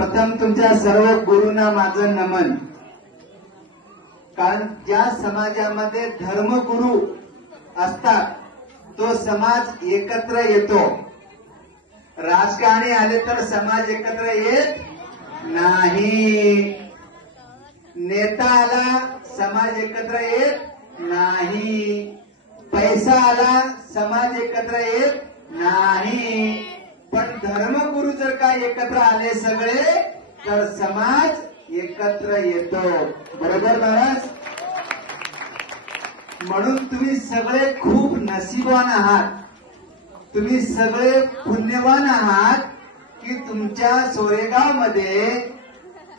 प्रथम तुमच्या सर्व गुरूंना माझं नमन. कारण ज्या समाजामध्ये धर्मगुरू असतात तो समाज एकत्र येतो. राजकारणी आले तर समाज एकत्र येत नाही. नेता आला समाज एकत्र येत नाही. पैसा आला समाज एकत्र येत नाही. पण धर्मगुरू जर का एकत्र आले सगळे तर समाज एकत्र येतो. बरोबर महाराज. म्हणून तुम्ही सगळे खूप नशीबवान आहात. तुम्ही सगळे पुण्यवान आहात की तुमच्या सोरेगाव मध्ये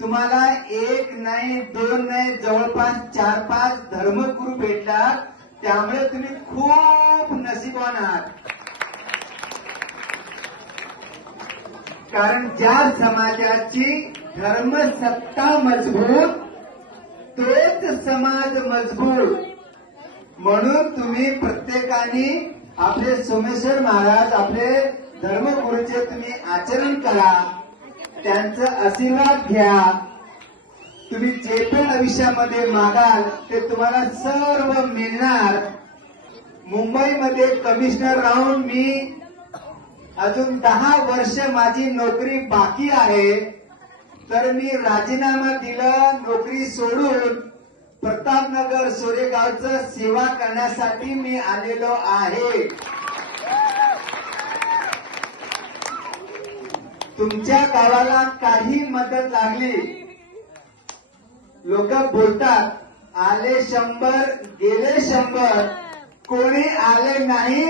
तुम्हाला एक नाही दोन नाही जवळपास 4-5 धर्मगुरू भेटतात. त्यामुळे तुम्ही खूप नशीबवान आहात. कारण ज्या समाजाची धर्मसत्ता मजबूत तोच समाज मजबूत. म्हणून तुम्ही प्रत्येकाने आपले सोमेश्वर महाराज आपले धर्मगुरूचे तुम्ही आचरण करा. त्यांचं आशीर्वाद घ्या. तुम्ही जे पण आयुष्यामध्ये मागाल ते तुम्हाला सर्व मिळणार. मुंबईमध्ये कमिशनर राहून मी अजून 10 वर्ष माझी नोकरी बाकी आहे. तर मी राजीनामा दिला. नोकरी सोडून प्रतापनगर सोरेगावचं सेवा करण्यासाठी मी आलेलो आहे. तुमच्या गावाला काही मदत लागली. लोक बोलतात आले 100 गेले 100. कोणी आले नाही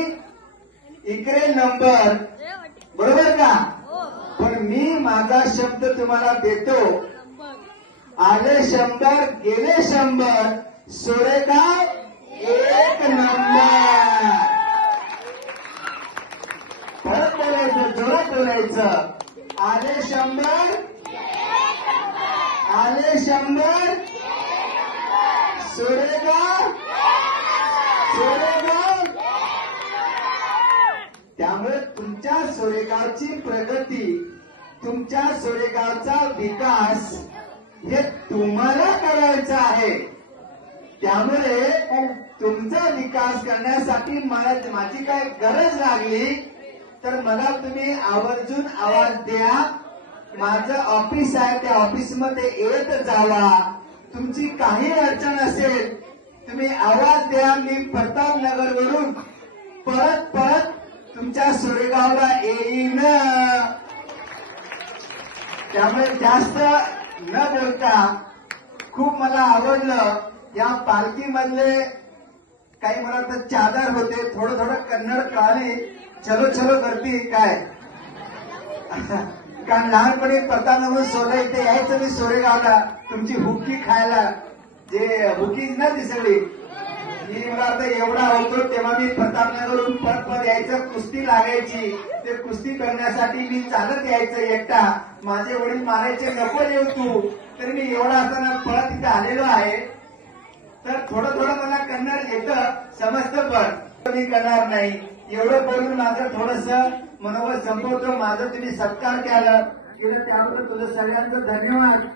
इकडे नंबर. बरोबर का. पण मी माझा शब्द तुम्हाला देतो. आले 100 गेले 100. सोरेगाव एक नंबर. परत बोलायचं जोरात बोलायचं. आले 100 आले 100 सोरेगाव सोरेगाव. त्यामुळे तुमच्या सोरेगावची प्रगती तुमच्या सोरेगावचा विकास हे तुम्हाला करायचं आहे. त्यामुळे तुमचा विकास करण्यासाठी माझी काय गरज लागली तर मला तुम्ही आवर्जून आवाज द्या. माझं ऑफिस आहे त्या ऑफिसमध्ये येत जावा. तुमची काही अडचण असेल तुम्ही आवाज द्या. मी प्रतापनगरवरून परत तुमच्या सोरेगावला येईन. त्यामुळे जास्त न बोलता खूप मला आवडलं. या पालखीमधले काही मला तर चादर होते. थोडं कन्नड कळाली. चलो चलो करती काय. कारण लहानपणी प्रतापनगर सोला इथे यायचं मी सोरेगावला तुमची हुक्की खायला. जे हुक्की ना ती सगळी ही मला आता एवढा होतो तेव्हा मी प्रतापनगरवरून परत यायचं. कुस्ती लागायची. ते कुस्ती करण्यासाठी मी चालत यायचं एकटा. माझे वडील मारायचे नको येऊ तू. तरी मी एवढा असताना परत इथे आलेलो आहे. तर थोडं मला कन्नड येतं समजतं पण मी करणार नाही. एवढं बोलून माझं थोडंसं मनोबल संपवतो. माझं तुम्ही सत्कार केलं त्याबद्दल तुझं सगळ्यांचं धन्यवाद.